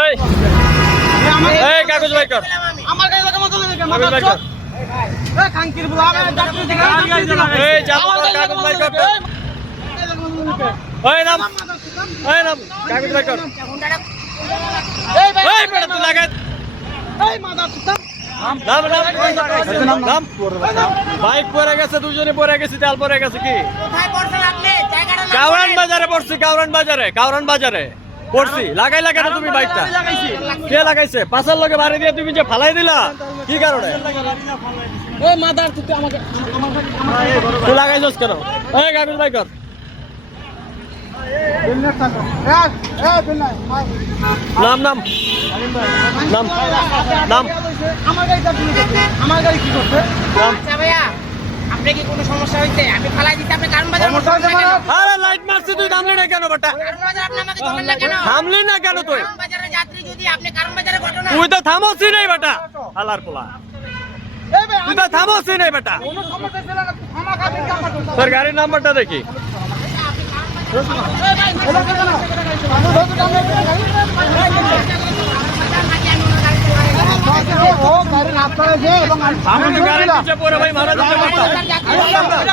এই এই কাগজ বাই কর আমার গাড়ি লাগা মতো লাগে কাগজ বাই কর এ খাঙ্কির বলা আমি ডাক্তার দিকে এই চালু কর কাগজ বাই কর ওই নাম কাগজ বাই কর এই ভাই এই বেটা তুই লাগা এই মাদার সুতাম নাম বাইক পরে গেছে দুজনে পরে গেছে তেল পরে গেছে কি কোথায় পড়ছেন আপনি? জায়গাটার নাম কাউরান বলেন। বাজারে পড়ছি কাউরান বাজারে পড়ছি লাগাই লাগানো তুমি বাইকটা কে লাগাইছে পাঁচার লগে বাড়ি দিয়ে তুমি যে ফালাই দিলা কি কারণে এই মাদার তুই আমাকে তুই লাগাইছস কেন এই কাগজ বাই কর নাম নাম নাম নাম আমার গাড়ি কি করছে নাম আচ্ছা ভাইয়া, আপনার কি কোনো সমস্যা হয়েছে? আমি ফালাই দিতে আপনি কারণ বাজার সমস্যা হয়েছে কেন? মানে? আরে লাইট মারছিস তুই থামলি না কেন বেটা কারণ বাজার আপনি আমাকে ধরলেন না কেন? থামলি না কেন তুই কারণ বাজারের যাত্রী যদি আপনি কারণ বাজারে ঘটনা তুই তো থামোসই নাই বেটা হালার পোলা এই ভাই তুই তো থামোসই নাই বেটা কোনো সমস্যা ছিল না ক্ষমা খাবি কাম তোর গাড়ির নাম্বারটা দেখি আমি তো গাড়ির নিচে পড়ে ভাই মারা যেতে পারতাম